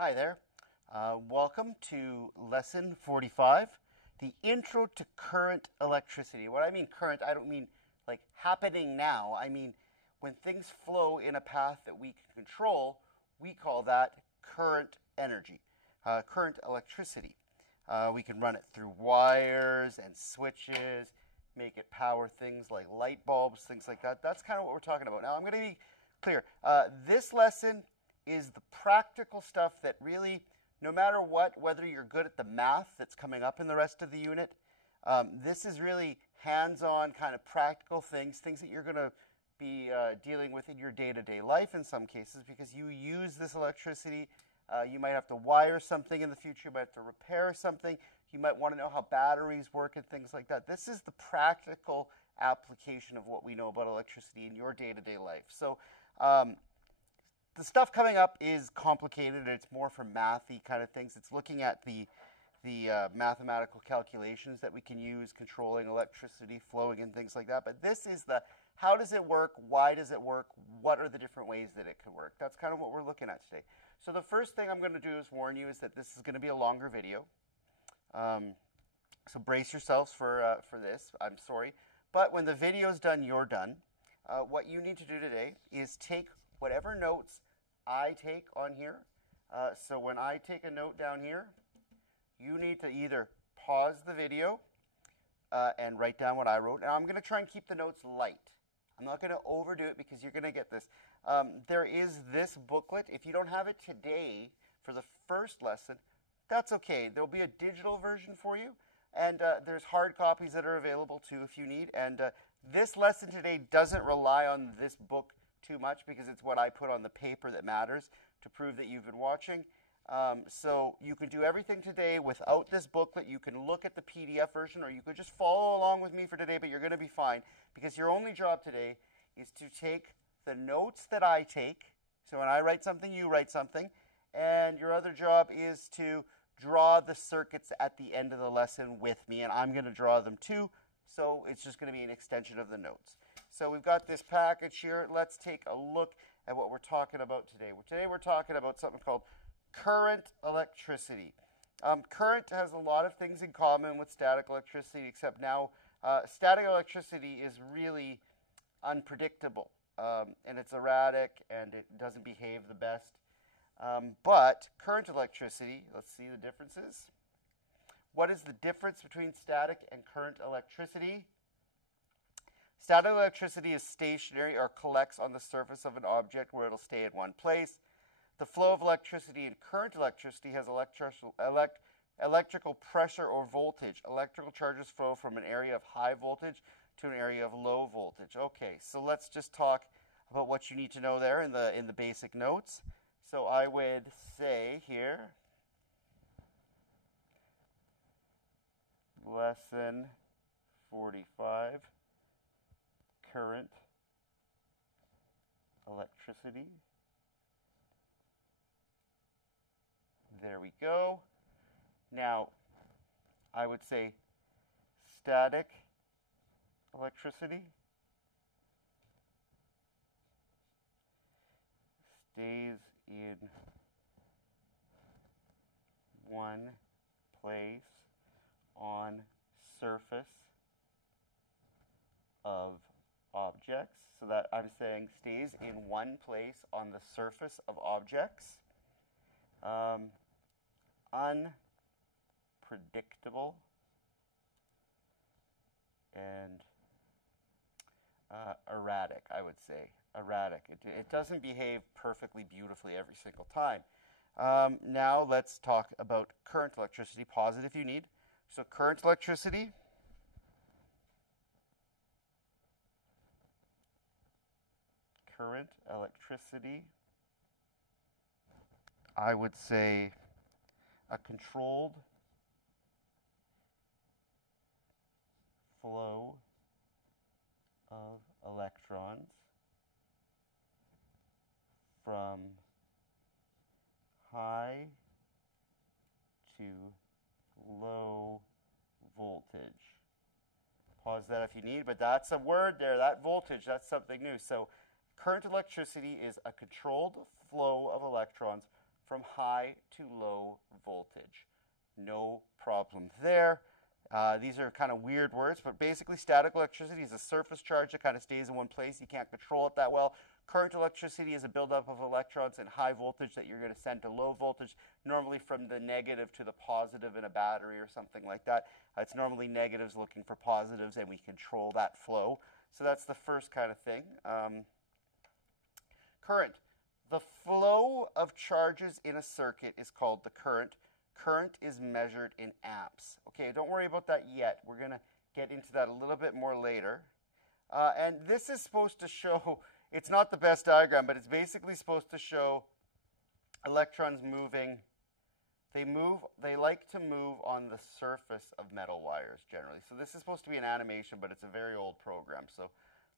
Hi there. Welcome to lesson 45, the intro to current electricity. What I mean current, I don't mean like happening now. I mean when things flow in a path that we can control, we call that current energy, current electricity. We can run it through wires and switches, make it power things like light bulbs, things like that. That's kind of what we're talking about. Now, I'm going to be clear. This lesson is the practical stuff that really, no matter what, whether you're good at the math that's coming up in the rest of the unit, this is really hands-on kind of practical things that you're going to be dealing with in your day-to-day life in some cases because you use this electricity. You might have to wire something in the future. You might have to repair something. You might want to know how batteries work and things like that. This is the practical application of what we know about electricity in your day-to-day life. So the stuff coming up is complicated, and it's more for mathy kind of things. It's looking at the mathematical calculations that we can use controlling electricity flowing and things like that. But this is the how does it work, why does it work, what are the different ways that it could work. That's kind of what we're looking at today. So the first thing I'm going to do is warn you is that this is going to be a longer video. So brace yourselves for this. I'm sorry. But when the video's done, you're done. What you need to do today is take whatever notes I take on here. So when I take a note down here, you need to either pause the video and write down what I wrote. Now I'm going to try and keep the notes light. I'm not going to overdo it because you're going to get this. There is this booklet. If you don't have it today for the first lesson, that's okay. There'll be a digital version for you. And there's hard copies that are available too if you need. And this lesson today doesn't rely on this book too much because it's what I put on the paper that matters to prove that you've been watching. So you can do everything today without this booklet. You can look at the PDF version or you could just follow along with me for today, but you're going to be fine because your only job today is to take the notes that I take. So when I write something, you write something. And your other job is to draw the circuits at the end of the lesson with me, and I'm going to draw them too. So it's just going to be an extension of the notes. So we've got this package here. Let's take a look at what we're talking about today. Today we're talking about something called current electricity. Current has a lot of things in common with static electricity, except now static electricity is really unpredictable, and it's erratic, and it doesn't behave the best. But current electricity, let's see the differences. What is the difference between static and current electricity? Static electricity is stationary or collects on the surface of an object where it'll stay in one place. The flow of electricity in current electricity has electrical pressure or voltage. Electrical charges flow from an area of high voltage to an area of low voltage. Okay, so let's just talk about what you need to know there in the basic notes. So I would say here, lesson 45, current electricity. There we go. Now, I would say static electricity stays in one place on surface of objects. So that I'm saying stays in one place on the surface of objects. Unpredictable and erratic, I would say. Erratic. It doesn't behave perfectly beautifully every single time. Now let's talk about current electricity. Pause it if you need. So current electricity I would say a controlled flow of electrons from high to low voltage. Pause that if you need, but that's a word there, that voltage, that's something new. So current electricity is a controlled flow of electrons from high to low voltage. No problem there. These are kind of weird words, but basically static electricity is a surface charge that kind of stays in one place. You can't control it that well. Current electricity is a buildup of electrons in high voltage that you're going to send to low voltage, normally from the negative to the positive in a battery or something like that. It's normally negatives looking for positives, and we control that flow. So that's the first kind of thing. Current. The flow of charges in a circuit is called the current. Current is measured in amps. Okay, don't worry about that yet. We're going to get into that a little bit more later. And this is supposed to show, it's not the best diagram, but it's basically supposed to show electrons moving. They like to move on the surface of metal wires generally. So this is supposed to be an animation, but it's a very old program. So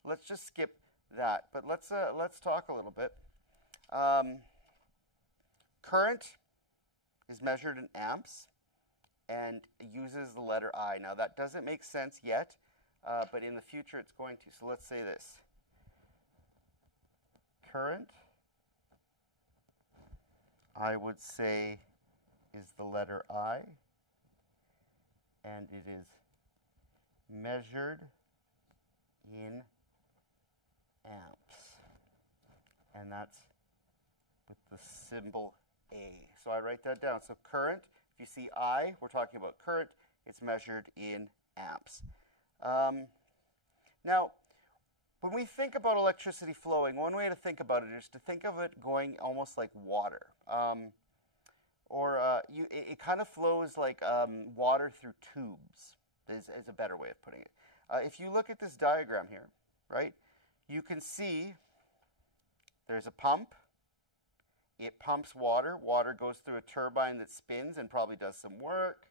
let's just skip that. But let's talk a little bit. Current is measured in amps and uses the letter I. Now that doesn't make sense yet, but in the future it's going to. So let's say this. Current, I would say, is the letter I, and it is measured in amps. And that's with the symbol A. So I write that down. So current, if you see I, we're talking about current. It's measured in amps. Now, when we think about electricity flowing, one way to think about it is to think of it going almost like water. It kind of flows like water through tubes, is a better way of putting it. If you look at this diagram here, right, you can see there's a pump. It pumps water. Water goes through a turbine that spins and probably does some work.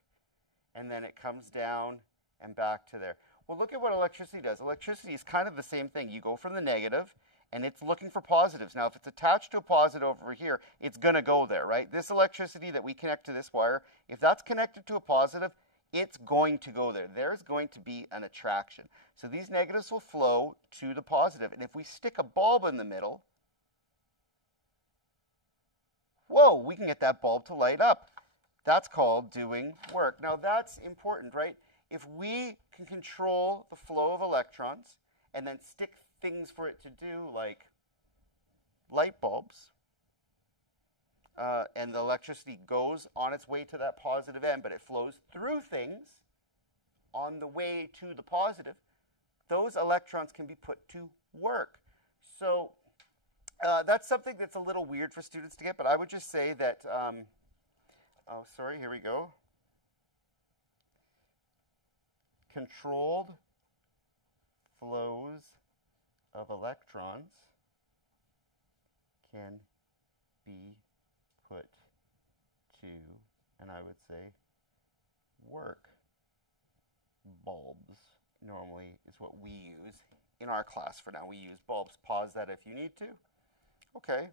And then it comes down and back to there. Well, look at what electricity does. Electricity is kind of the same thing. You go from the negative, and it's looking for positives. Now, if it's attached to a positive over here, it's going to go there, right? This electricity that we connect to this wire, if that's connected to a positive, it's going to go there. There's going to be an attraction. So these negatives will flow to the positive. And if we stick a bulb in the middle, whoa, we can get that bulb to light up. That's called doing work. Now that's important, right? If we can control the flow of electrons and then stick things for it to do, like light bulbs, and the electricity goes on its way to that positive end, but it flows through things on the way to the positive, those electrons can be put to work. So that's something that's a little weird for students to get, but I would just say that, oh, sorry, here we go. Controlled flows of electrons can be put to, and I would say, work bulbs. Normally is what we use in our class for now. We use bulbs. Pause that if you need to. Okay.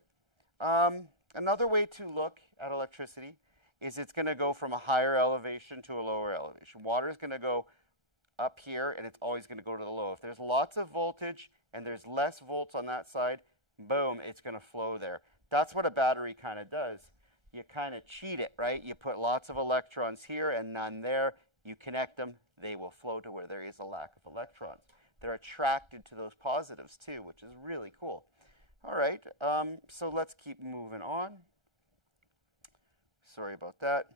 Another way to look at electricity is it's going to go from a higher elevation to a lower elevation. Water is going to go up here, and it's always going to go to the low. If there's lots of voltage and there's less volts on that side, boom, it's going to flow there. That's what a battery kind of does. You kind of cheat it, right? You put lots of electrons here and none there. You connect them, they will flow to where there is a lack of electrons. They're attracted to those positives too, which is really cool. All right, so let's keep moving on. Sorry about that.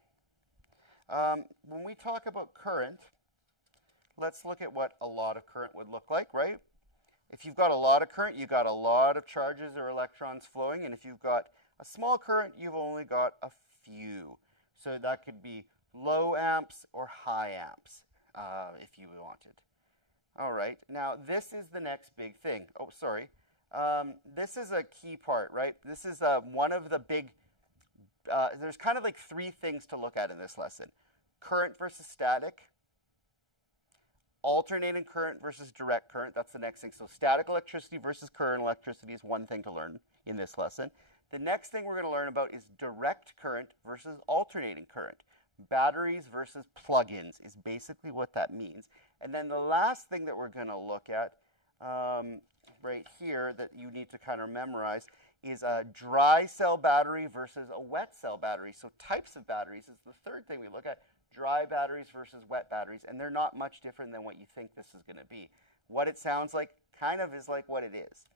When we talk about current, let's look at what a lot of current would look like, right? If you've got a lot of current, you've got a lot of charges or electrons flowing, and if you've got a small current, you've only got a few. So that could be low amps or high amps, if you wanted. All right, now this is the next big thing. Oh, sorry. This is a key part, right? This is one of the big, there's kind of like three things to look at in this lesson. Current versus static. Alternating current versus direct current, that's the next thing. So static electricity versus current electricity is one thing to learn in this lesson. The next thing we're going to learn about is direct current versus alternating current. Batteries versus plug-ins is basically what that means. And then the last thing that we're going to look at right here that you need to kind of memorize is a dry cell battery versus a wet cell battery. So types of batteries is the third thing we look at. Dry batteries versus wet batteries, and they're not much different than what you think this is going to be. What it sounds like kind of is like what it is.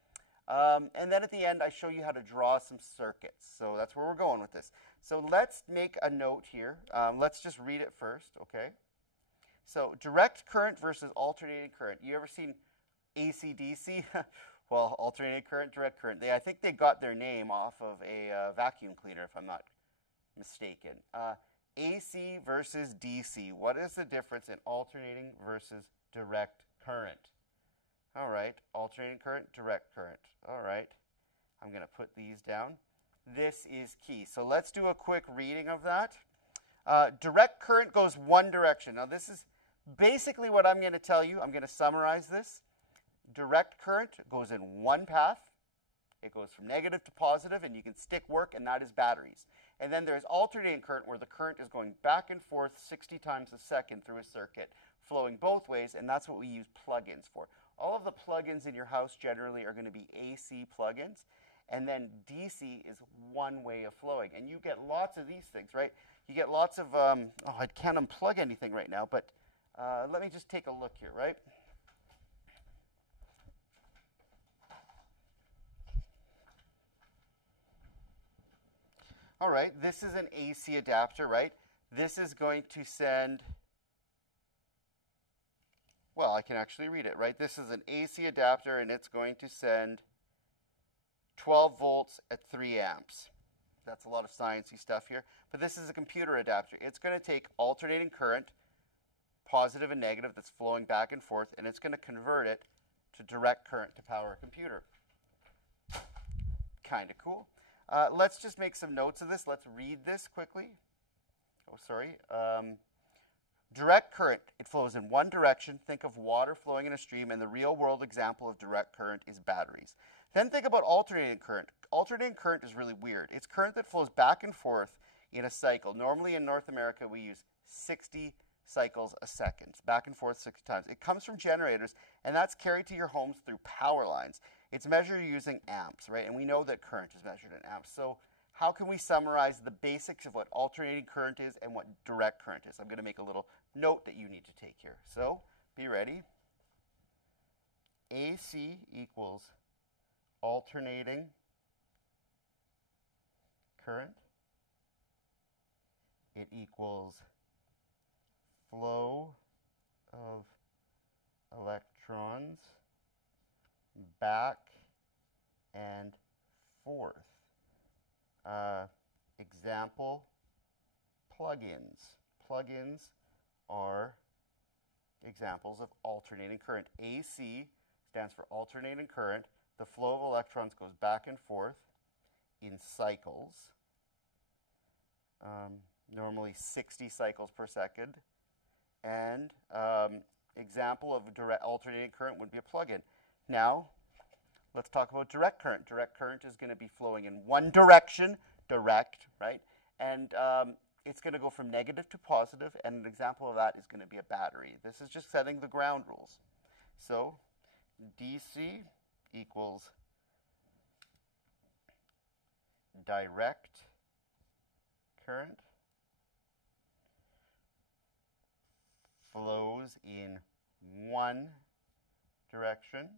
And then at the end, I show you how to draw some circuits. So that's where we're going with this. So let's make a note here. Let's just read it first, okay? So direct current versus alternating current. You ever seen AC/DC? Well, alternating current, direct current. I think they got their name off of a vacuum cleaner, if I'm not mistaken. AC versus DC. What is the difference in alternating versus direct current? All right, alternating current, direct current. All right, I'm going to put these down. This is key. So let's do a quick reading of that. Direct current goes one direction. Now this is basically what I'm going to tell you. I'm going to summarize this. Direct current goes in one path. It goes from negative to positive, and you can stick work, and that is batteries. And then there's alternating current, where the current is going back and forth 60 times a second through a circuit, flowing both ways, and that's what we use plug-ins for. All of the plug-ins in your house generally are going to be AC plug-ins, and then DC is one way of flowing. And you get lots of these things, right? You get lots of, oh, I can't unplug anything right now, but let me just take a look here, right? All right, this is an AC adapter, right? This is going to send, well, I can actually read it, right? This is an AC adapter, and it's going to send 12 volts at 3 amps. That's a lot of sciencey stuff here. But this is a computer adapter. It's going to take alternating current, positive and negative, that's flowing back and forth, and it's going to convert it to direct current to power a computer. Kind of cool. Let's just make some notes of this. Let's read this quickly. Oh, sorry. Direct current, it flows in one direction. Think of water flowing in a stream, and the real-world example of direct current is batteries. Then think about alternating current. Alternating current is really weird. It's current that flows back and forth in a cycle. Normally in North America, we use 60 cycles a second, back and forth 60 times. It comes from generators, and that's carried to your homes through power lines. It's measured using amps, right? And we know that current is measured in amps. So how can we summarize the basics of what alternating current is and what direct current is? I'm going to make a little note that you need to take here. So be ready. AC equals alternating current. It equals flow of electrons back and forth. Example, plug-ins. Plug-ins are examples of alternating current. AC stands for alternating current. The flow of electrons goes back and forth in cycles, normally 60 cycles per second. And example of direct alternating current would be a plug-in. Now, let's talk about direct current. Direct current is going to be flowing in one direction, direct, right? And it's going to go from negative to positive, and an example of that is going to be a battery. This is just setting the ground rules. So DC equals direct current flows in one direction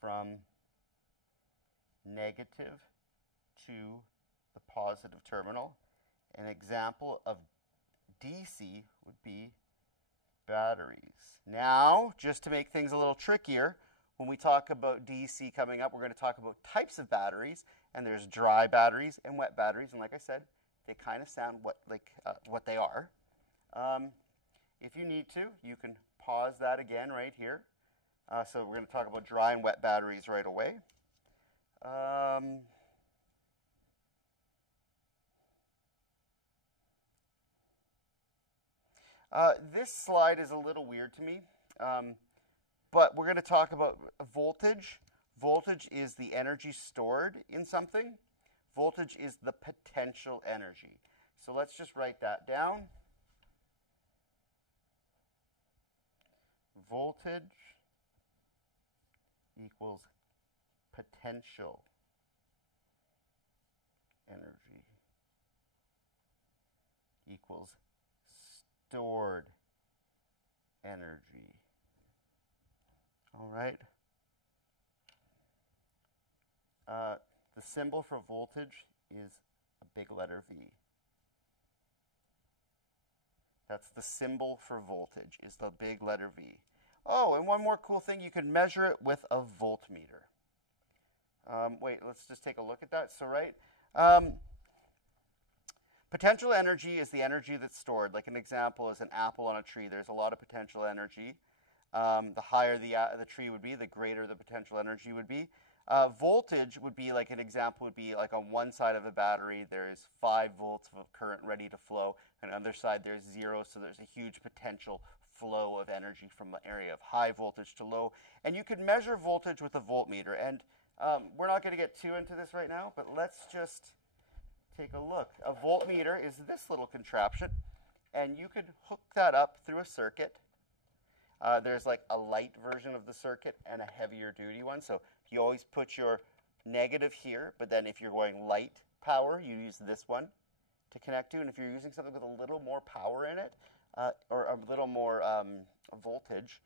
from negative to the positive terminal. An example of DC would be batteries. Now, just to make things a little trickier, when we talk about DC coming up, we're going to talk about types of batteries, and there's dry batteries and wet batteries, and like I said, they kind of sound what they are. If you need to, you can pause that again right here. So we're going to talk about dry and wet batteries right away. This slide is a little weird to me, but we're going to talk about voltage. Voltage is the energy stored in something. Voltage is the potential energy. So let's just write that down. Voltage equals potential energy equals stored energy. All right. The symbol for voltage is a big letter V. That's the symbol for voltage, is the big letter V. Oh, and one more cool thing, you can measure it with a voltmeter. Wait, let's just take a look at that. So, right, potential energy is the energy that's stored. Like an example is an apple on a tree. There's a lot of potential energy. The higher the tree would be, the greater the potential energy would be. Voltage would be like an example would be like on one side of a battery there's 5 volts of current ready to flow, and on the other side there's 0, so there's a huge potential flow of energy from the area of high voltage to low. And you could measure voltage with a voltmeter, and we're not going to get too into this right now, but let's just take a look. A voltmeter is this little contraption, and you could hook that up through a circuit. There's like a light version of the circuit and a heavier duty one. So you always put your negative here, but then if you're going light power, you use this one to connect to. And if you're using something with a little more power in it, or a little more voltage,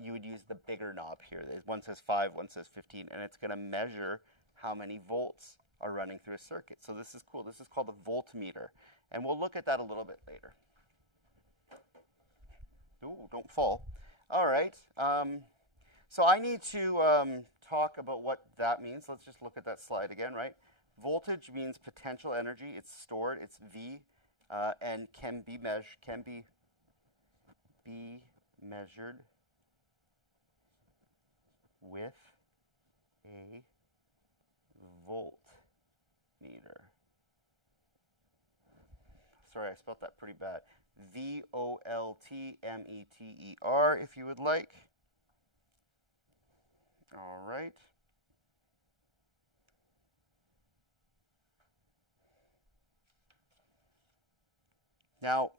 you would use the bigger knob here. One says 5, one says 15, and it's going to measure how many volts are running through a circuit. So this is cool. This is called a voltmeter, and we'll look at that a little bit later. Ooh, don't fall. All right. So I need to talk about what that means. Let's just look at that slide again, right? Voltage means potential energy. It's stored. It's V, and can be measured with a voltmeter. Sorry, I spelled that pretty bad. V-O-L-T-M-E-T-E-R, if you would like. All right. Now,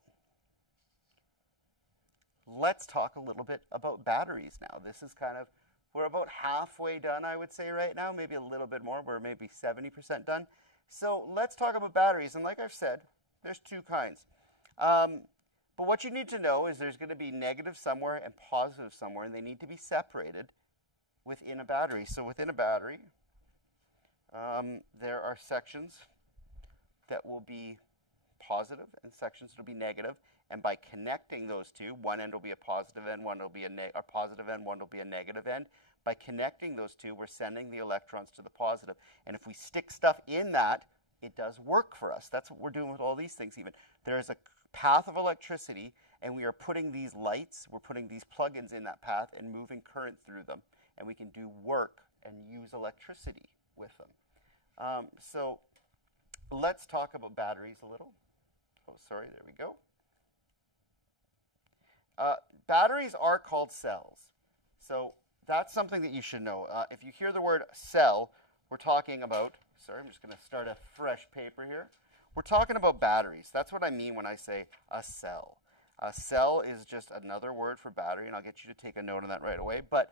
let's talk a little bit about batteries now. This is kind of, we're about halfway done, I would say right now, maybe a little bit more. We're maybe 70% done. So let's talk about batteries. And like I've said, there's 2 kinds. But what you need to know is there's going to be negative somewhere and positive somewhere, and they need to be separated within a battery. So within a battery, there are sections that will be positive and sections that will be negative. And by connecting those two, one end will be a positive end, one will be a positive end, one will be a negative end. By connecting those two, we're sending the electrons to the positive. And if we stick stuff in that, it does work for us. That's what we're doing with all these things even. There is a path of electricity, and we are putting these lights, we're putting these plugins in that path and moving current through them. And we can do work and use electricity with them. So let's talk about batteries a little. Oh, sorry, there we go. Batteries are called cells. So that's something that you should know. If you hear the word cell, we're talking about, sorry, I'm just going to start a fresh paper here. We're talking about batteries. That's what I mean when I say a cell. A cell is just another word for battery, and I'll get you to take a note on that right away. But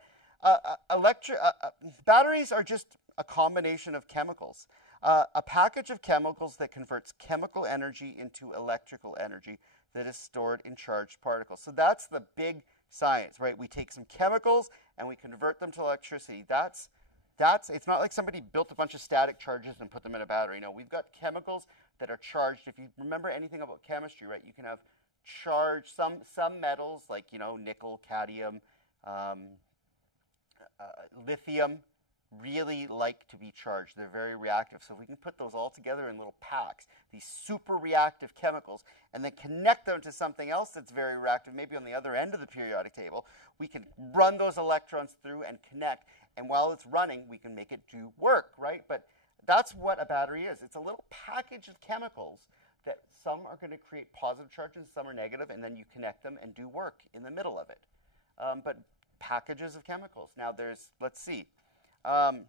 batteries are just a combination of chemicals. A package of chemicals that converts chemical energy into electrical energy that is stored in charged particles. So that's the big science, right? We take some chemicals and we convert them to electricity. It's not like somebody built a bunch of static charges and put them in a battery. No, we've got chemicals that are charged. If you remember anything about chemistry, right, you can have charged, some metals like, you know, nickel, cadmium, lithium, really like to be charged. They're very reactive. So if we can put those all together in little packs, these super reactive chemicals, and then connect them to something else that's very reactive, maybe on the other end of the periodic table, we can run those electrons through and connect. And while it's running, we can make it do work, right? But that's what a battery is. It's a little package of chemicals that some are going to create positive charges, some are negative, and then you connect them and do work in the middle of it. But packages of chemicals. Now there's, let's see. There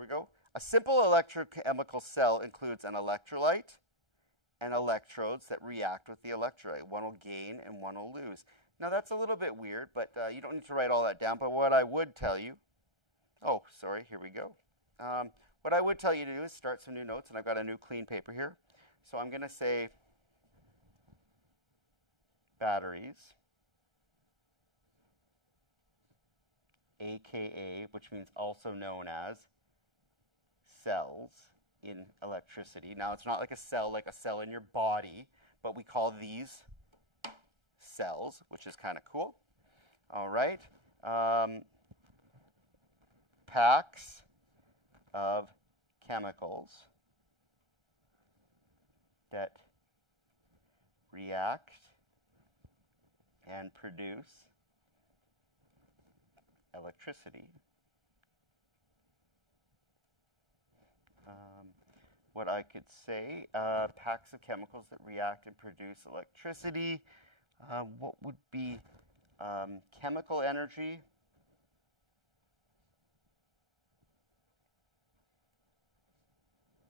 we go. A simple electrochemical cell includes an electrolyte and electrodes that react with the electrolyte. One will gain and one will lose. Now that's a little bit weird, but you don't need to write all that down. But what I would tell you, oh, sorry, here we go. What I would tell you to do is start some new notes, and I've got a new clean paper here. So I'm going to say batteries, aka, which means also known as cells in electricity. Now it's not like a cell in your body, but we call these cells, which is kind of cool. All right. Packs of chemicals that react and produce electricity. What I could say, packs of chemicals that react and produce electricity. What would be chemical energy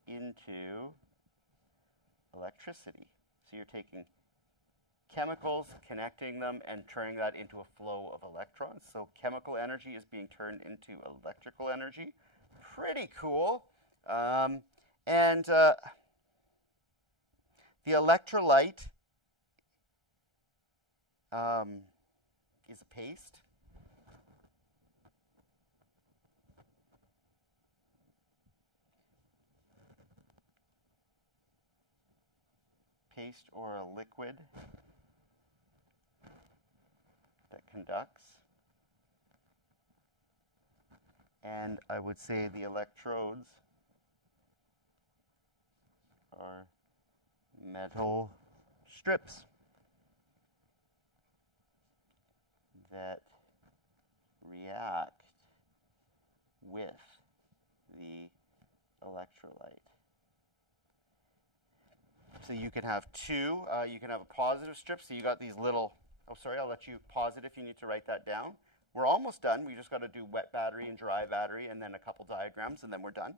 into electricity? So you're taking chemicals, connecting them, and turning that into a flow of electrons. So chemical energy is being turned into electrical energy. Pretty cool. And the electrolyte is a paste. Paste or a liquid that conducts. And I would say the electrodes are metal strips that react with the electrolyte. So you can have two. You can have a positive strip. So you got these little, oh, sorry, I'll let you pause it if you need to write that down. We're almost done. We just got to do wet battery and dry battery and then a couple diagrams, and then we're done.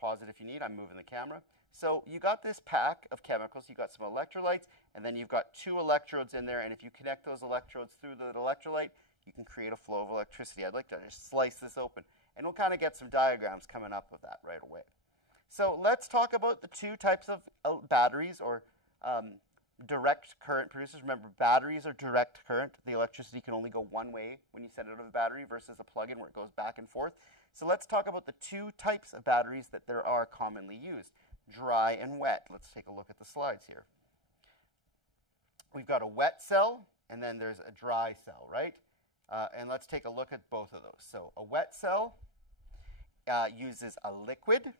Pause it if you need. I'm moving the camera. So you got this pack of chemicals. You got some electrolytes, and then you've got two electrodes in there. And if you connect those electrodes through the electrolyte, you can create a flow of electricity. I'd like to just slice this open, and we'll kind of get some diagrams coming up with that right away. So let's talk about the two types of batteries or direct current producers. Remember, batteries are direct current. The electricity can only go one way when you send it out of the battery versus a plug-in where it goes back and forth. So let's talk about the two types of batteries that there are commonly used, dry and wet. Let's take a look at the slides here. We've got a wet cell, and then there's a dry cell, right? And let's take a look at both of those. So a wet cell uses a liquid.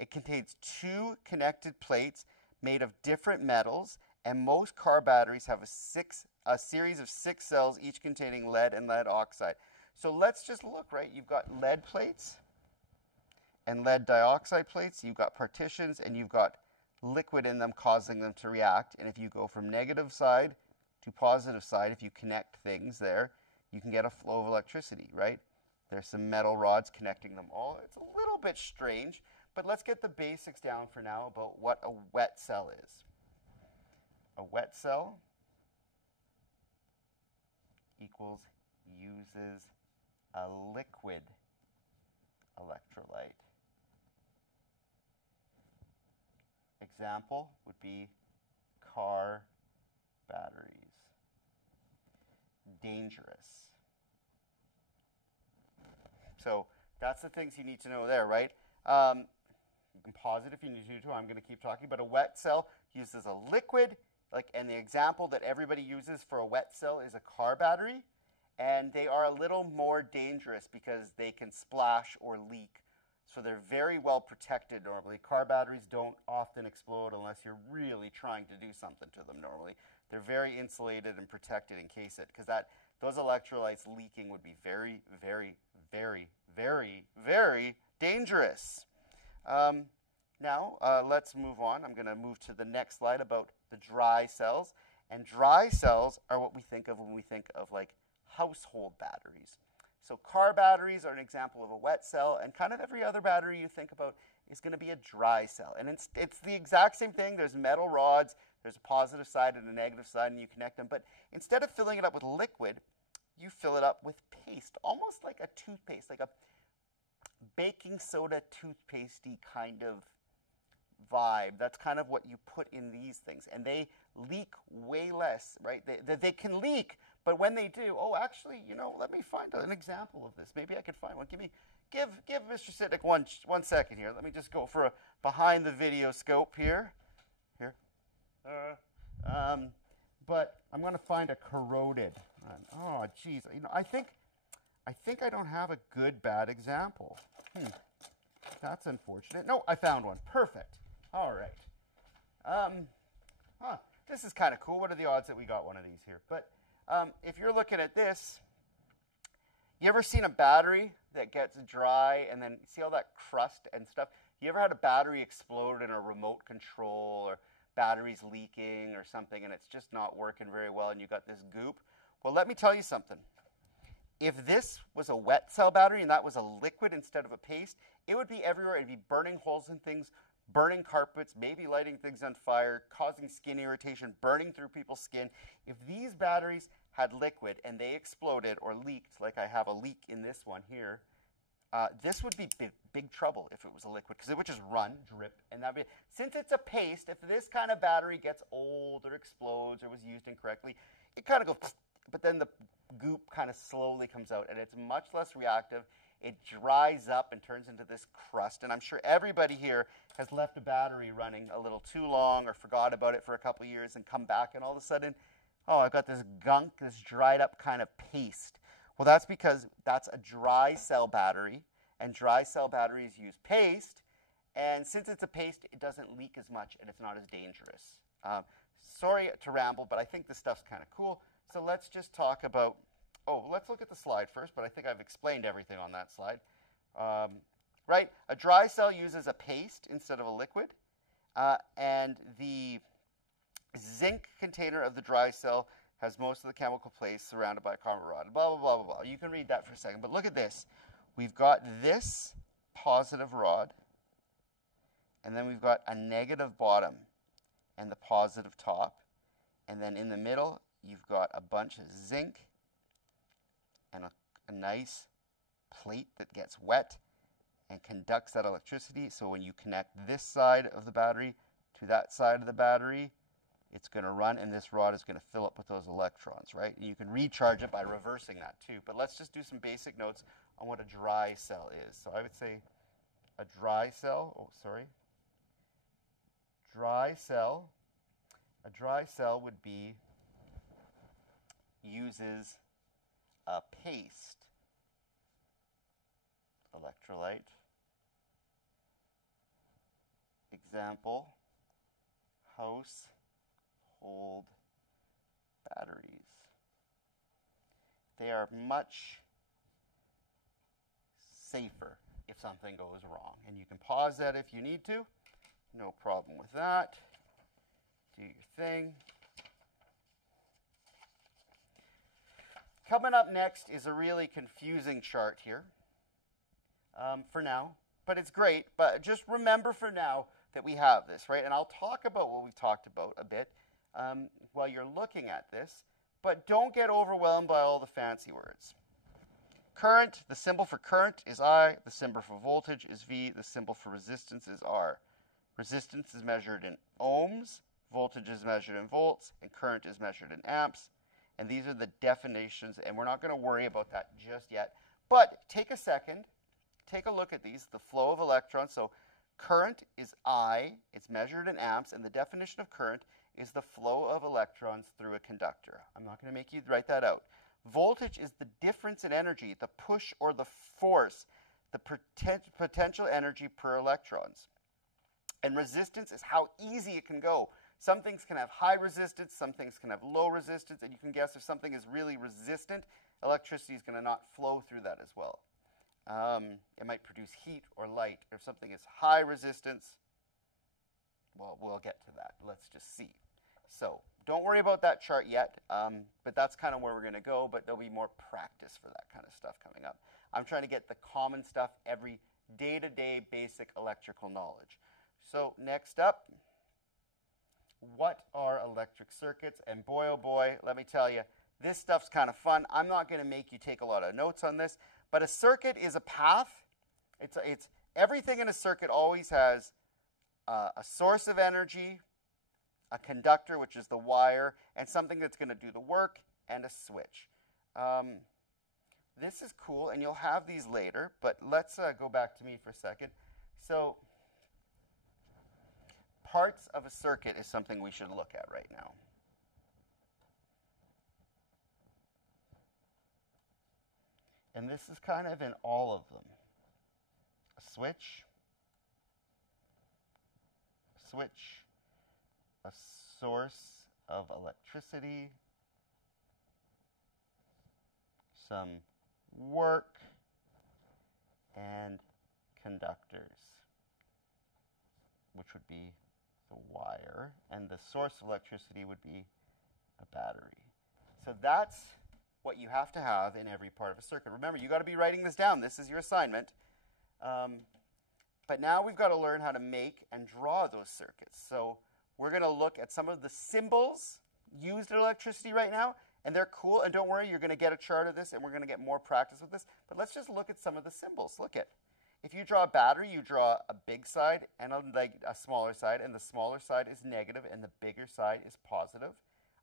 It contains two connected plates made of different metals, and most car batteries have a series of 6 cells, each containing lead and lead oxide. So let's just look, right? You've got lead plates and lead dioxide plates. You've got partitions, and you've got liquid in them causing them to react. And if you go from negative side to positive side, if you connect things there, you can get a flow of electricity, right? There's some metal rods connecting them all. It's a little bit strange, but let's get the basics down for now about what a wet cell is. A wet cell equals uses a liquid electrolyte. Example would be car batteries. Dangerous. So that's the things you need to know there, right? You can pause it if you need to. I'm going to keep talking. But a wet cell uses a liquid, and the example that everybody uses for a wet cell is a car battery. And they are a little more dangerous because they can splash or leak. So they're very well protected normally. Car batteries don't often explode unless you're really trying to do something to them normally. They're very insulated and protected in case because those electrolytes leaking would be very, very, very, very, very dangerous. Now, let's move on. I'm going to move to the next slide about the dry cells. And dry cells are what we think of when we think of household batteries. So car batteries are an example of a wet cell, and kind of every other battery you think about is going to be a dry cell. And it's the exact same thing. There's metal rods, There's a positive side and a negative side, and you connect them. But instead of filling it up with liquid, you fill it up with paste, almost like a toothpaste, like a baking soda toothpastey kind of vibe. That's kind of what you put in these things, and they leak way less, right? They can leak, but when they do, oh, actually, you know, let me find an example of this. Maybe I could find one. Give Mr. Sitnick one second here. Let me just go for a behind the video scope here. But I'm going to find a corroded. Oh, geez. You know, I think I don't have a good bad example. That's unfortunate. No, I found one. Perfect. All right. This is kind of cool. What are the odds that we got one of these here? But if you're looking at this, you ever seen a battery that gets dry and then see all that crust and stuff? You ever had a battery explode in a remote control, or batteries leaking or something, and it's just not working very well and you got this goop? Well, let me tell you something. If this was a wet cell battery and that was a liquid instead of a paste, it would be everywhere. It'd be burning holes in things, burning carpets, maybe lighting things on fire, causing skin irritation, burning through people's skin. If these batteries had liquid and they exploded or leaked, like I have a leak in this one here, this would be big trouble if it was a liquid, because it would just run, drip, and that'd be it. Since it's a paste, if this kind of battery gets old or explodes or was used incorrectly, it kind of goes, but then the goop kind of slowly comes out, and it's much less reactive. It dries up and turns into this crust, and I'm sure everybody here has left a battery running a little too long or forgot about it for a couple years and come back, and all of a sudden, oh, I've got this gunk, this dried up kind of paste. Well, that's because that's a dry cell battery, and dry cell batteries use paste, and since it's a paste, it doesn't leak as much, and it's not as dangerous. Sorry to ramble, but I think this stuff's kind of cool. So let's just talk about, let's look at the slide first, but I think I've explained everything on that slide. Right, a dry cell uses a paste instead of a liquid, and the zinc container of the dry cell has most of the chemical place surrounded by a carbon rod, blah, blah, blah, blah, blah. You can read that for a second, but look at this. We've got this positive rod, and then we've got a negative bottom and the positive top, and then in the middle, you've got a bunch of zinc and a nice plate that gets wet and conducts that electricity. So when you connect this side of the battery to that side of the battery, it's going to run, and this rod is going to fill up with those electrons, right? And you can recharge it by reversing that too. But let's just do some basic notes on what a dry cell is. So I would say a dry cell, a dry cell would be, uses a paste, electrolyte. Example, household batteries. They are much safer if something goes wrong. And you can pause that if you need to. No problem with that. Do your thing. Coming up next is a really confusing chart here for now, but it's great. But just remember for now that we have this, right? And I'll talk about what we've talked about a bit while you're looking at this, but don't get overwhelmed by all the fancy words. Current, the symbol for current is I, the symbol for voltage is V, the symbol for resistance is R. Resistance is measured in ohms, voltage is measured in volts, and current is measured in amps. And these are the definitions, and we're not going to worry about that just yet. But take a second, take a look at these, the flow of electrons. So current is I, it's measured in amps, and the definition of current is the flow of electrons through a conductor. I'm not going to make you write that out. Voltage is the difference in energy, the push or the force, the potential energy per electrons. And resistance is how easy it can go. Some things can have high resistance, some things can have low resistance, and you can guess if something is really resistant, electricity is going to not flow through that as well. It might produce heat or light. If something is high resistance, well, we'll get to that. Let's just see. So don't worry about that chart yet, but that's kind of where we're going to go, but there'll be more practice for that kind of stuff coming up. I'm trying to get the common stuff, every day-to-day basic electrical knowledge. So next up, what are electric circuits? And boy, oh boy, let me tell you, this stuff's kind of fun. I'm not going to make you take a lot of notes on this, but a circuit is a path. It's everything in a circuit always has a source of energy, a conductor, which is the wire, and something that's going to do the work, and a switch. This is cool, and you'll have these later, but let's go back to me for a second. So parts of a circuit is something we should look at right now. And this is kind of in all of them. A switch, a source of electricity, some work, and conductors, which would be the wire, and the source of electricity would be a battery. So that's what you have to have in every part of a circuit. Remember, you got to be writing this down. This is your assignment. But now we've got to learn how to make and draw those circuits. So we're going to look at some of the symbols used in electricity right now, and they're cool. And don't worry, you're going to get a chart of this, and we're going to get more practice with this. But let's just look at some of the symbols. Look at, if you draw a battery, you draw a big side and a smaller side, and the smaller side is negative, and the bigger side is positive.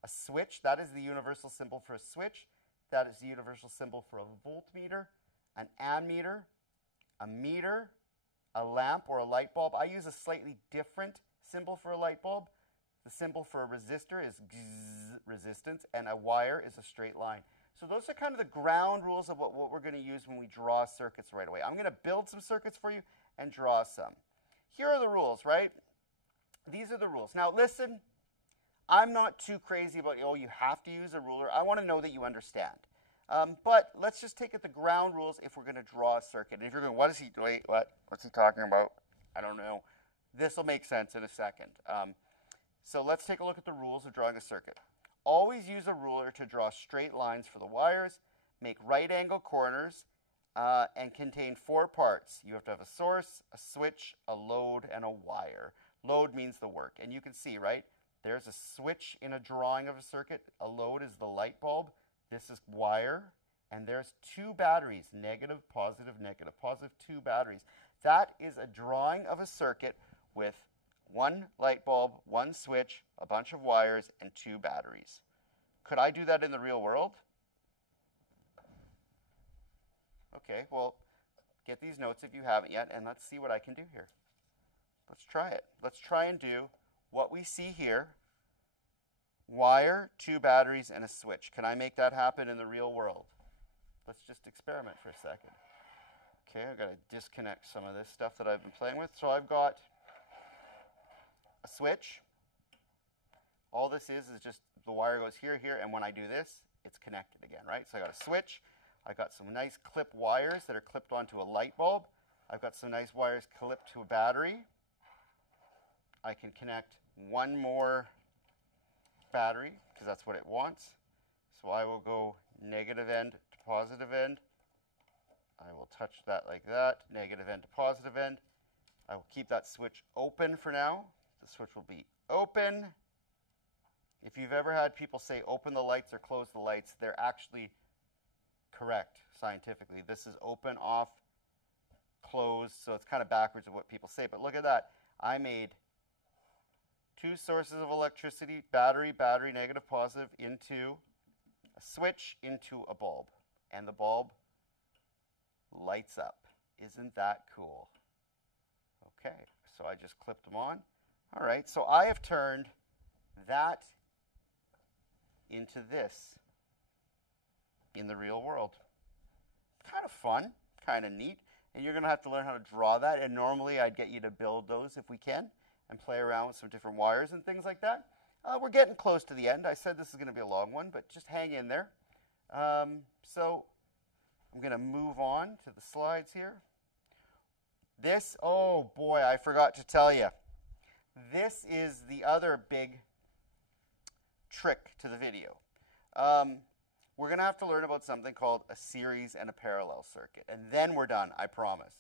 A switch, that is the universal symbol for a switch. That is the universal symbol for a voltmeter, an ammeter, a meter, a lamp or a light bulb. I use a slightly different symbol for a light bulb. The symbol for a resistor is resistance, and a wire is a straight line. So those are kind of the ground rules of what we're going to use when we draw circuits right away. I'm going to build some circuits for you and draw some. Here are the rules, right? These are the rules. Now listen, I'm not too crazy about, oh, you have to use a ruler. I want to know that you understand. But let's just take it the ground rules if we're going to draw a circuit. And if you're going, what's he talking about? I don't know. This will make sense in a second. So let's take a look at the rules of drawing a circuit. Always use a ruler to draw straight lines for the wires, make right angle corners, and contain 4 parts. You have to have a source, a switch, a load, and a wire. Load means the work. And you can see, right? There's a switch in a drawing of a circuit. A load is the light bulb. This is wire. And there's 2 batteries, negative, positive, 2 batteries. That is a drawing of a circuit with 1 light bulb, 1 switch, a bunch of wires, and 2 batteries. Could I do that in the real world? Okay, well, get these notes if you haven't yet, and let's see what I can do here. Let's try it. Let's try and do what we see here. Wire, 2 batteries, and a switch. Can I make that happen in the real world? Let's just experiment for a second. Okay, I've got to disconnect some of this stuff that I've been playing with. So I've got a switch. All this is just the wire goes here, here, and when I do this, it's connected again, right? So I got a switch. I got some nice clip wires that are clipped onto a light bulb. I've got some nice wires clipped to a battery. I can connect 1 more battery because that's what it wants. So I will go negative end to positive end. I will touch that like that, negative end to positive end. I will keep that switch open for now. The switch will be open. If you've ever had people say open the lights or close the lights, they're actually correct scientifically. This is open, off, close, so it's kind of backwards of what people say. But look at that. I made 2 sources of electricity, battery, negative, positive, into a switch, into a bulb. And the bulb lights up. Isn't that cool? Okay, so I just clipped them on. All right, so I have turned that into this in the real world. Kind of fun, kind of neat. And you're going to have to learn how to draw that. And normally I'd get you to build those if we can and play around with some different wires and things like that. We're getting close to the end. I said this is going to be a long one, but just hang in there. So I'm going to move on to the slides here. This, oh boy, I forgot to tell you. This is the other big trick to the video. We're going to have to learn about something called a series and a parallel circuit. And then we're done, I promise.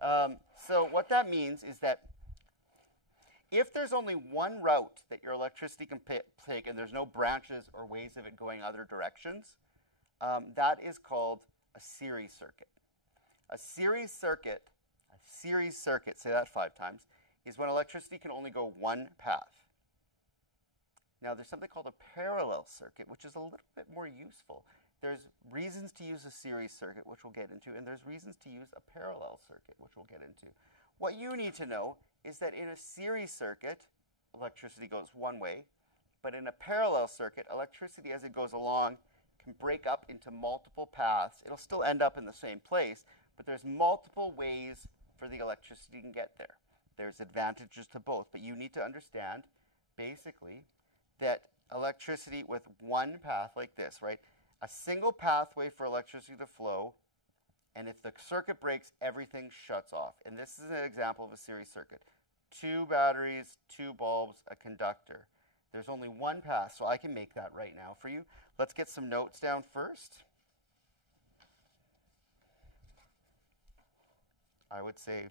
So what that means is that If there's only one route that your electricity can take and there's no branches or ways of it going other directions, that is called a series circuit. A series circuit, say that 5 times, is when electricity can only go one path. Now, there's something called a parallel circuit, which is a little bit more useful. There's reasons to use a series circuit, which we'll get into, and there's reasons to use a parallel circuit, which we'll get into. What you need to know is that in a series circuit, electricity goes one way, but in a parallel circuit, electricity as it goes along can break up into multiple paths. It'll still end up in the same place, but there's multiple ways for the electricity to get there. There's advantages to both, but you need to understand, basically, that electricity with one path like this, right? A single pathway for electricity to flow, and if the circuit breaks, everything shuts off. And this is an example of a series circuit. 2 batteries, 2 bulbs, a conductor. There's only one path, so I can make that right now for you. Let's get some notes down first. I would say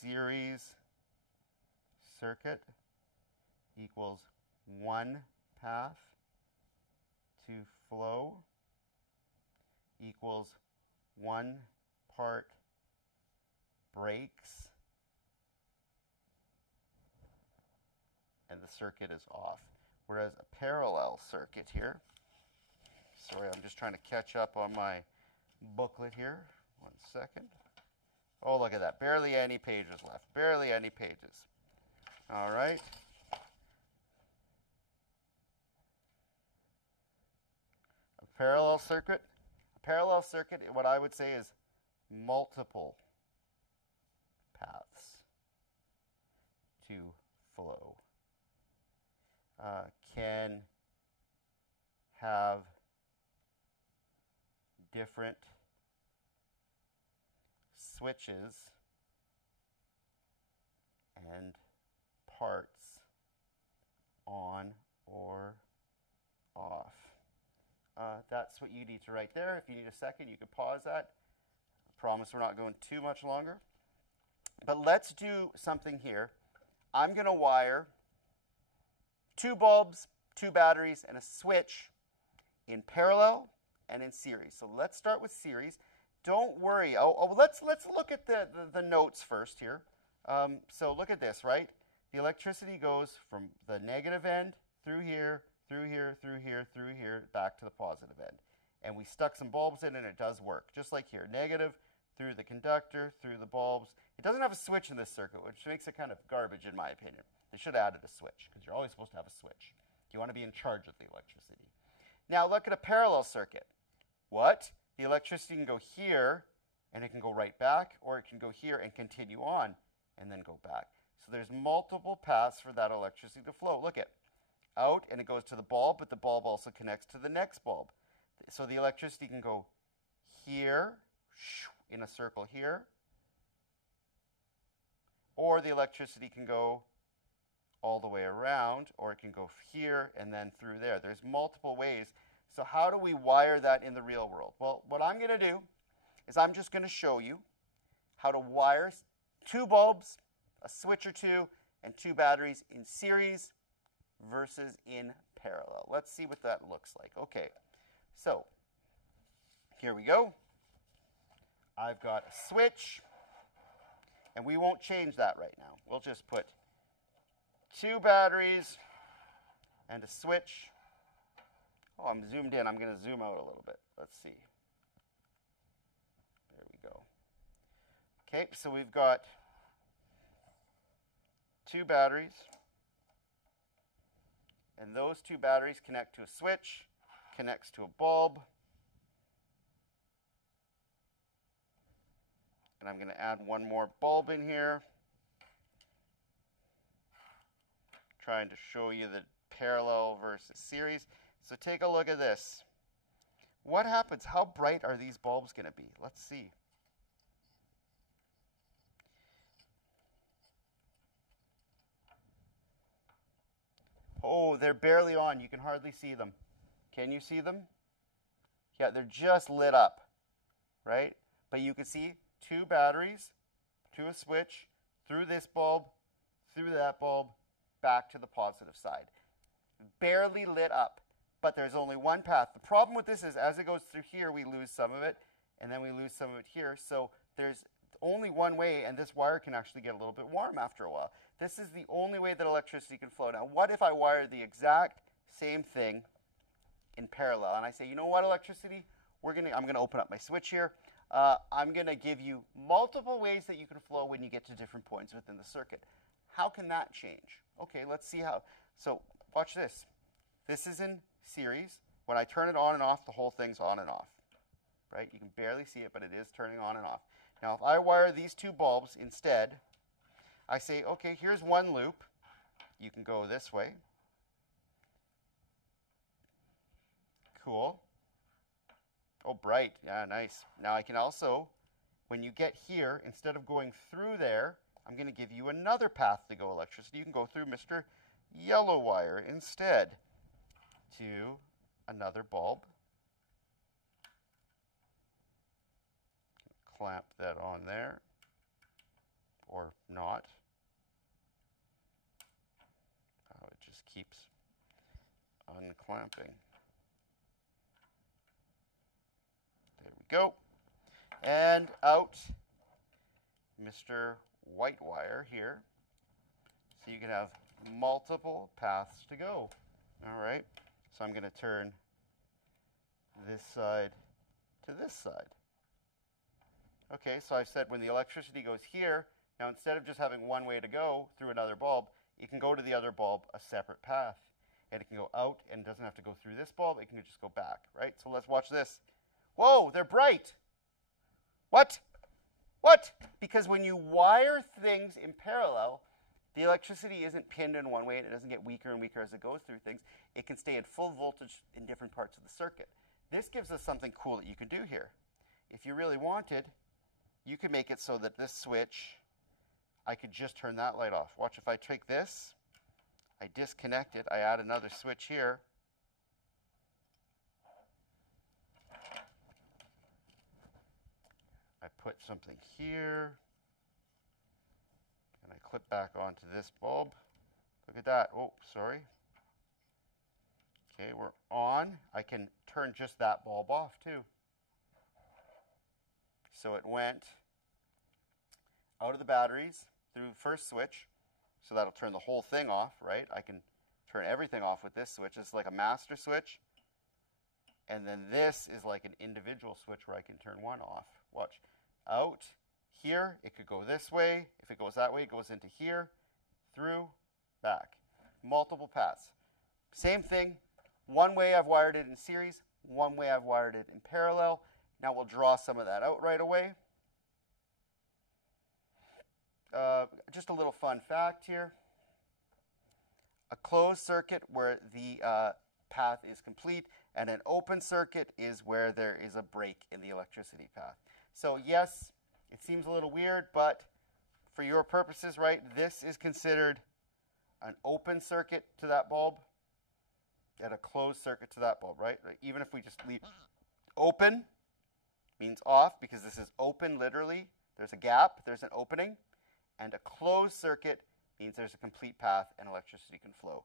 series circuit equals one path to flow equals 1 part breaks and the circuit is off. Whereas a parallel circuit here, sorry, I'm just trying to catch up on my booklet here. 1 second. Oh, look at that. Barely any pages left. Barely any pages. All right. A parallel circuit. A parallel circuit, what I would say is multiple paths to flow. Can have different switches and parts on or off. That's what you need to write there. If you need a second, you can pause that. I promise we're not going too much longer. But let's do something here. I'm going to wire 2 bulbs, 2 batteries, and a switch in parallel and in series. So let's start with series. Don't worry. Let's look at the notes first here. So look at this, right? The electricity goes from the negative end through here, through here, through here, through here, back to the positive end. And we stuck some bulbs in and it does work. Just like here, negative through the conductor, through the bulbs. It doesn't have a switch in this circuit, which makes it kind of garbage in my opinion. They should have added a switch because you're always supposed to have a switch. You want to be in charge of the electricity. Now look at a parallel circuit. What? The electricity can go here and it can go right back, or it can go here and continue on and then go back. So there's multiple paths for that electricity to flow. Look at out and it goes to the bulb, but the bulb also connects to the next bulb. So the electricity can go here in a circle here, or the electricity can go all the way around, or it can go here and then through there. There's multiple ways. So how do we wire that in the real world? Well, what I'm going to do is I'm just going to show you how to wire 2 bulbs, a switch or 2, and 2 batteries in series versus in parallel. Let's see what that looks like. Okay, so here we go. I've got a switch, and we won't change that right now. We'll just put 2 batteries and a switch. Oh, I'm zoomed in. I'm going to zoom out a little bit. Let's see. There we go. Okay, so we've got 2 batteries. And those 2 batteries connect to a switch, connects to a bulb. And I'm going to add one more bulb in here, trying to show you the parallel versus series. So take a look at this. What happens? How bright are these bulbs going to be? Let's see. Oh, they're barely on. You can hardly see them. Can you see them? Yeah, they're just lit up, right? But you can see 2 batteries, to a switch, through this bulb, through that bulb, back to the positive side. Barely lit up, but there's only one path. The problem with this is as it goes through here, we lose some of it, and then we lose some of it here. So there's only one way, and this wire can actually get a little bit warm after a while. This is the only way that electricity can flow. Now, what if I wire the exact same thing in parallel? And I say, you know what, electricity? I'm going to open up my switch here. I'm going to give you multiple ways that you can flow when you get to different points within the circuit. How can that change? Okay, let's see how. So watch this. This is in series. When I turn it on and off, the whole thing's on and off. Right? You can barely see it, but it is turning on and off. Now, if I wire these two bulbs instead, I say, okay, here's one loop. You can go this way. Cool. Oh, bright. Yeah, nice. Now I can also, when you get here, instead of going through there, I'm going to give you another path to go electricity. You can go through Mr. Yellow wire instead to another bulb. Clamp that on there, or not. Oh, it just keeps unclamping. There we go. And out Mr. White wire here. So you can have multiple paths to go. All right. So I'm going to turn this side to this side. Okay, so I've said when the electricity goes here, now instead of just having one way to go through another bulb, it can go to the other bulb a separate path. And it can go out and doesn't have to go through this bulb, it can just go back, right? So let's watch this. Whoa, they're bright. What? What? Because when you wire things in parallel, the electricity isn't pinned in one way and it doesn't get weaker and weaker as it goes through things. It can stay at full voltage in different parts of the circuit. This gives us something cool that you can do here. If you really wanted, you could make it so that this switch, I could just turn that light off. Watch, if I take this, I disconnect it, I add another switch here. I put something here, and I clip back onto this bulb. Look at that. Oh, sorry. Okay, we're on. I can turn just that bulb off too. So it went out of the batteries through the first switch, so that'll turn the whole thing off, right? I can turn everything off with this switch. It's like a master switch. And then this is like an individual switch where I can turn one off. Watch. Out here, it could go this way. If it goes that way, it goes into here, through, back. Multiple paths. Same thing. One way I've wired it in series, one way I've wired it in parallel. Now we'll draw some of that out right away. Just a little fun fact here. A closed circuit where the path is complete, and an open circuit is where there is a break in the electricity path. So yes, it seems a little weird, but for your purposes, right, this is considered an open circuit to that bulb and a closed circuit to that bulb, right? Even if we just leave open, means off because this is open literally. There's a gap, there's an opening, and a closed circuit means there's a complete path and electricity can flow.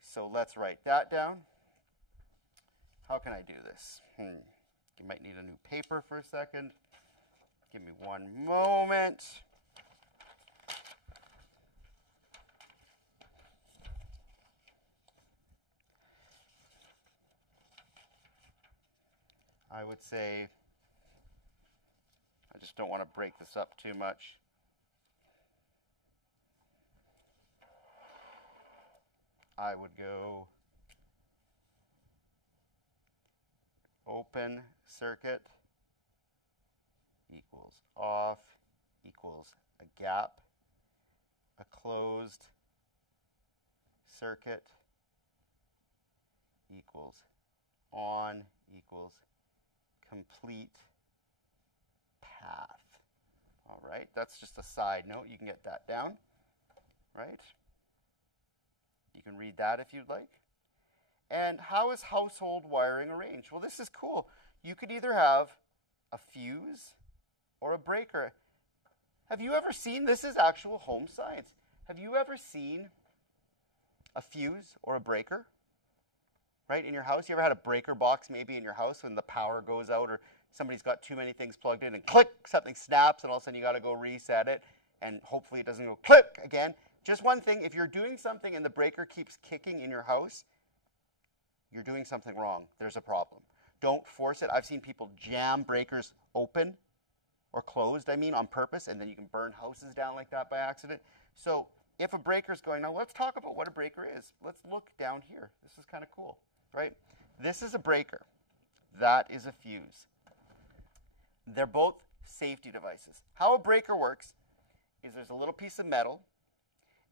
So let's write that down. How can I do this? You might need a new paper for a second. Give me one moment. I would say, I just don't want to break this up too much. I would go open circuit equals off equals a gap. A closed circuit equals on equals complete path. All right, that's just a side note. You can get that down, right? You can read that if you'd like. And how is household wiring arranged? Well, this is cool. You could either have a fuse or a breaker. Have you ever seen, this is actual home science, have you ever seen a fuse or a breaker, right, in your house? You ever had a breaker box maybe in your house when the power goes out or somebody's got too many things plugged in and click, something snaps and all of a sudden you got to go reset it and hopefully it doesn't go click again. Just one thing, if you're doing something and the breaker keeps kicking in your house, you're doing something wrong. There's a problem. Don't force it. I've seen people jam breakers open or closed, I mean, on purpose, and then you can burn houses down like that by accident. So if a breaker's going, now let's talk about what a breaker is. Let's look down here. This is kind of cool, right? This is a breaker. That is a fuse. They're both safety devices. How a breaker works is there's a little piece of metal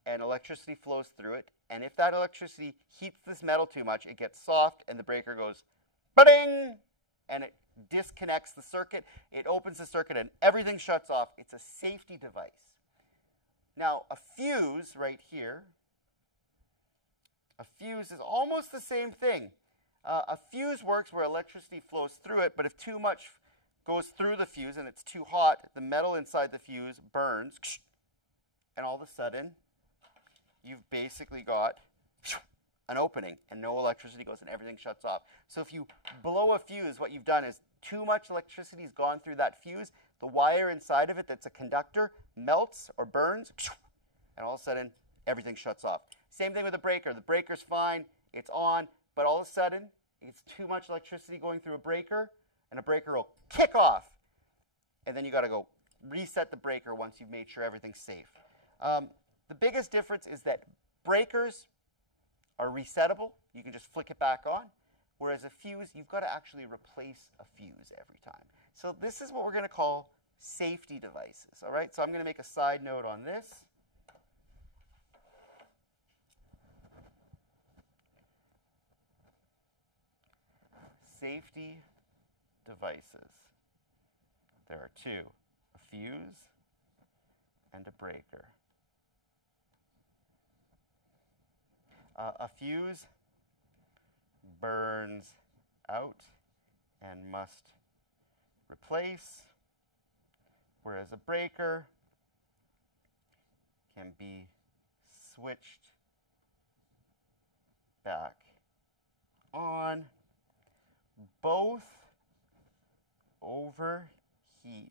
and electricity flows through it. And if that electricity heats this metal too much, it gets soft and the breaker goes ba-ding, and it disconnects the circuit. It opens the circuit and everything shuts off. It's a safety device. Now, a fuse right here, a fuse is almost the same thing. A fuse works where electricity flows through it, but if too much goes through the fuse and it's too hot, the metal inside the fuse burns, and all of a sudden, you've basically got an opening and no electricity goes and everything shuts off. So if you blow a fuse, what you've done is too much electricity has gone through that fuse. The wire inside of it that's a conductor melts or burns, and all of a sudden, everything shuts off. Same thing with a breaker. The breaker's fine, it's on, but all of a sudden, it's too much electricity going through a breaker, and a breaker will kick off. And then you got to go reset the breaker once you've made sure everything's safe. The biggest difference is that breakers are resettable. You can just flick it back on. Whereas a fuse, you've got to actually replace a fuse every time. So this is what we're going to call safety devices. All right, so I'm going to make a side note on this. Safety devices. There are two, a fuse and a breaker. A fuse burns out and must replace, whereas a breaker can be switched back on. Both overheat,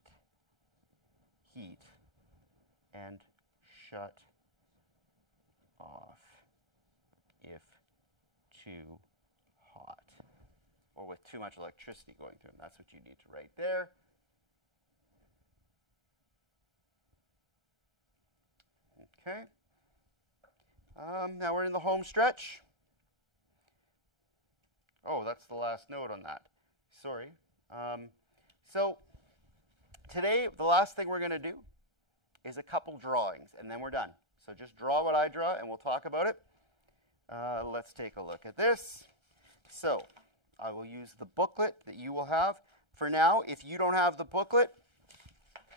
heat, and shut off if too hot or with too much electricity going through them. That's what you need to write there. Okay. Now we're in the home stretch. Oh, that's the last note on that. Sorry. So today, the last thing we're going to do is a couple drawings, and then we're done. So just draw what I draw, and we'll talk about it. Let's take a look at this. So I will use the booklet that you will have. For now, if you don't have the booklet,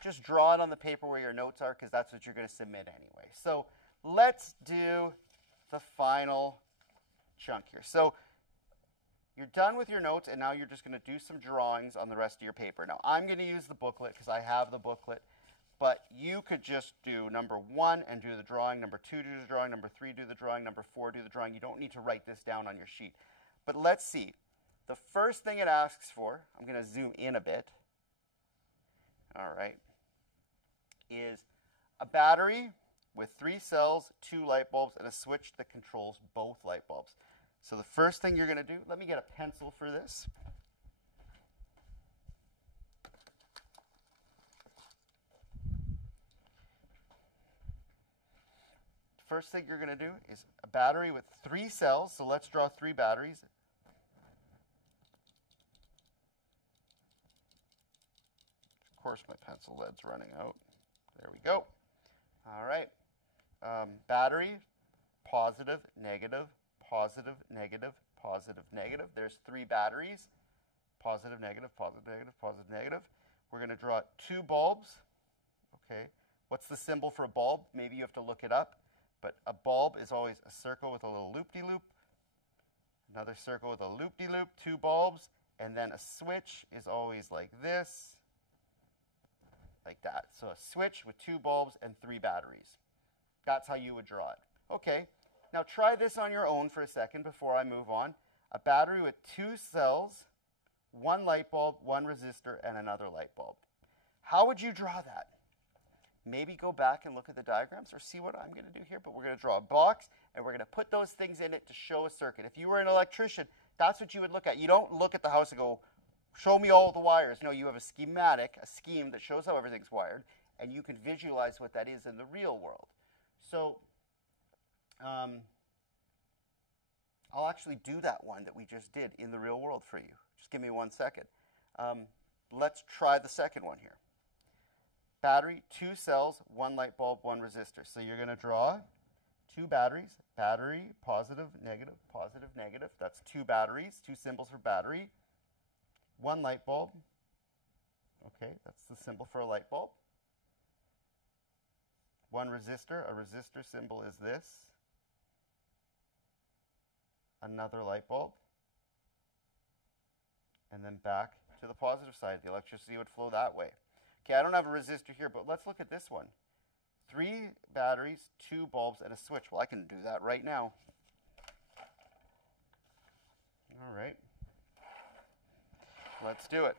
just draw it on the paper where your notes are, because that's what you're going to submit anyway. So let's do the final chunk here. So you're done with your notes, and now you're just going to do some drawings on the rest of your paper. Now, I'm going to use the booklet because I have the booklet, but you could just do number 1 and do the drawing, number 2 do the drawing, number 3 do the drawing, number 4 do the drawing. You don't need to write this down on your sheet. But let's see. The first thing it asks for, I'm going to zoom in a bit, all right, is a battery with 3 cells, 2 light bulbs, and a switch that controls both light bulbs. So the first thing you're going to do, let me get a pencil for this. First thing you're going to do is a battery with 3 cells. So let's draw 3 batteries. Of course, my pencil lead's running out. There we go. All right. Battery, positive, negative, positive, negative, positive, negative. There's 3 batteries. Positive, negative, positive, negative, positive, negative. We're going to draw 2 bulbs. Okay. What's the symbol for a bulb? Maybe you have to look it up. But a bulb is always a circle with a little loop-de-loop. Another circle with a loop-de-loop, 2 bulbs. And then a switch is always like this. like that. So a switch with 2 bulbs and 3 batteries. That's how you would draw it. Okay, now try this on your own for a second before I move on. A battery with 2 cells, 1 light bulb, 1 resistor, and another light bulb. How would you draw that? Maybe go back and look at the diagrams or see what I'm going to do here, but we're going to draw a box and we're going to put those things in it to show a circuit. If you were an electrician, that's what you would look at. You don't look at the house and go, show me all the wires. No, you have a schematic, a scheme that shows how everything's wired, and you can visualize what that is in the real world. So I'll actually do that one that we just did in the real world for you. Just give me 1 second. Let's try the second one here. Battery, 2 cells, 1 light bulb, 1 resistor. So you're going to draw 2 batteries. Battery, positive, negative, positive, negative. That's 2 batteries, 2 symbols for battery. 1 light bulb. Okay, that's the symbol for a light bulb. 1 resistor. A resistor symbol is this. Another light bulb. And then back to the positive side. The electricity would flow that way. Okay, I don't have a resistor here, but let's look at this one. 3 batteries, 2 bulbs, and a switch. Well, I can do that right now. All right. Let's do it.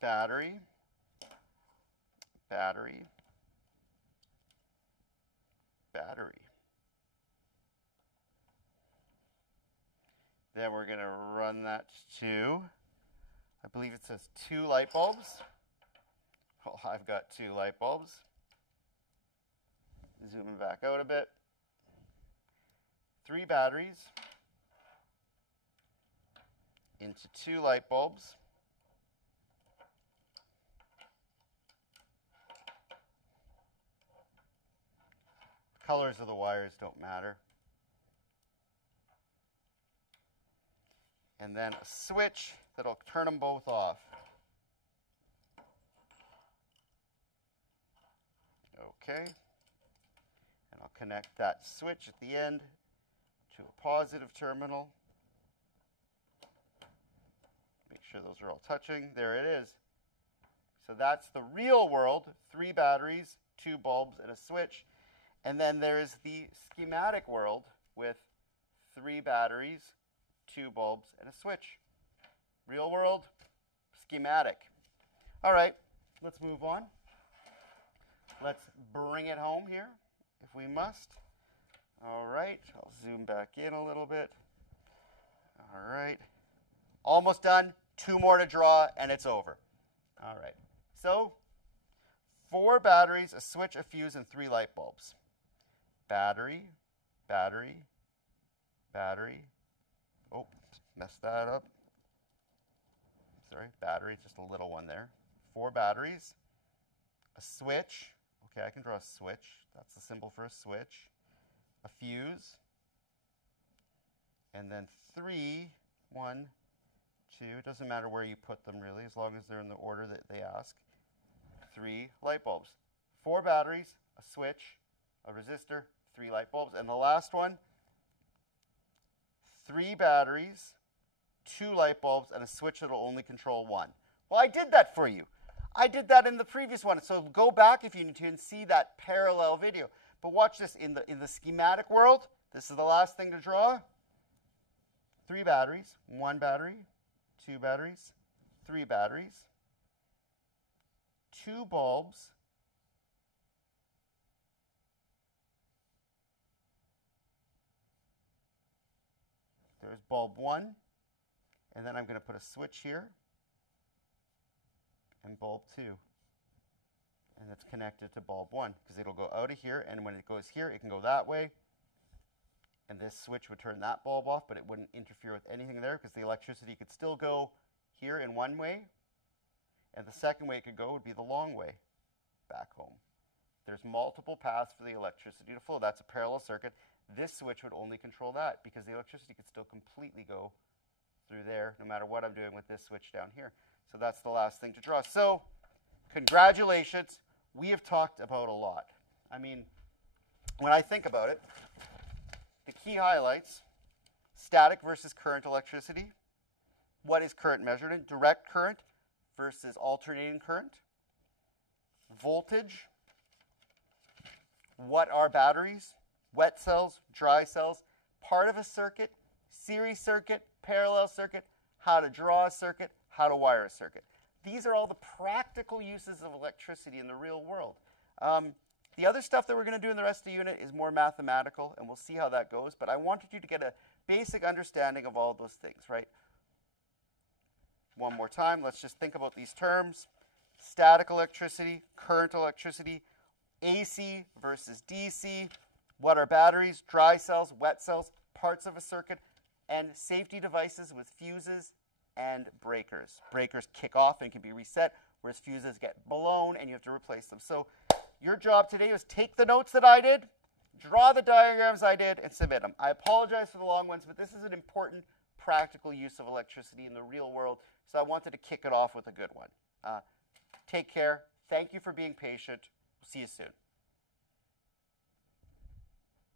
Battery, battery, battery. Then we're going to run that to, I believe it says 2 light bulbs. Well, I've got 2 light bulbs. Zooming back out a bit. 3 batteries into 2 light bulbs. Colors of the wires don't matter. And then a switch that'll turn them both off. Okay. And I'll connect that switch at the end to a positive terminal. Make sure those are all touching. There it is. So that's the real world. 3 batteries, 2 bulbs, and a switch. And then there's the schematic world with 3 batteries, 2 bulbs, and a switch. Real world, schematic. All right, let's move on. Let's bring it home here, if we must. All right, I'll zoom back in a little bit. All right, almost done. 2 more to draw, and it's over. All right, so 4 batteries, a switch, a fuse, and 3 light bulbs. Battery, battery, battery. Oh, messed that up. Sorry, battery, just a little one there. 4 batteries, a switch. Okay, I can draw a switch. That's the symbol for a switch. A fuse. And then 3, 1, 2. It doesn't matter where you put them really, as long as they're in the order that they ask. 3 light bulbs. 4 batteries, a switch, a resistor, 3 light bulbs. And the last one, 3 batteries, 2 light bulbs, and a switch that will only control 1. Well, I did that for you. I did that in the previous one. So go back if you need to and see that parallel video. But watch this. In the schematic world, this is the last thing to draw. 3 batteries, 1 battery, 2 batteries, 3 batteries, 2 bulbs, there's bulb 1, and then I'm going to put a switch here, and bulb 2. And it's connected to bulb 1, because it'll go out of here, and when it goes here, it can go that way, and this switch would turn that bulb off, but it wouldn't interfere with anything there, because the electricity could still go here in one way, and the second way it could go would be the long way back home. There's multiple paths for the electricity to flow. That's a parallel circuit. This switch would only control that, because the electricity could still completely go through there, no matter what I'm doing with this switch down here. So that's the last thing to draw. So, congratulations. We have talked about a lot. I mean, when I think about it, the key highlights: static versus current electricity. What is current measured in? Direct current versus alternating current, voltage, what are batteries, wet cells, dry cells, part of a circuit, series circuit, parallel circuit, how to draw a circuit, how to wire a circuit. These are all the practical uses of electricity in the real world. The other stuff that we're going to do in the rest of the unit is more mathematical, and we'll see how that goes. But I wanted you to get a basic understanding of all those things, right? One more time, let's just think about these terms. Static electricity, current electricity, AC versus DC, what are batteries, dry cells, wet cells, parts of a circuit, and safety devices with fuses and breakers. Breakers kick off and can be reset, whereas fuses get blown and you have to replace them. So your job today was take the notes that I did, draw the diagrams I did, and submit them. I apologize for the long ones, but this is an important practical use of electricity in the real world, so I wanted to kick it off with a good one. Take care. Thank you for being patient. See you soon.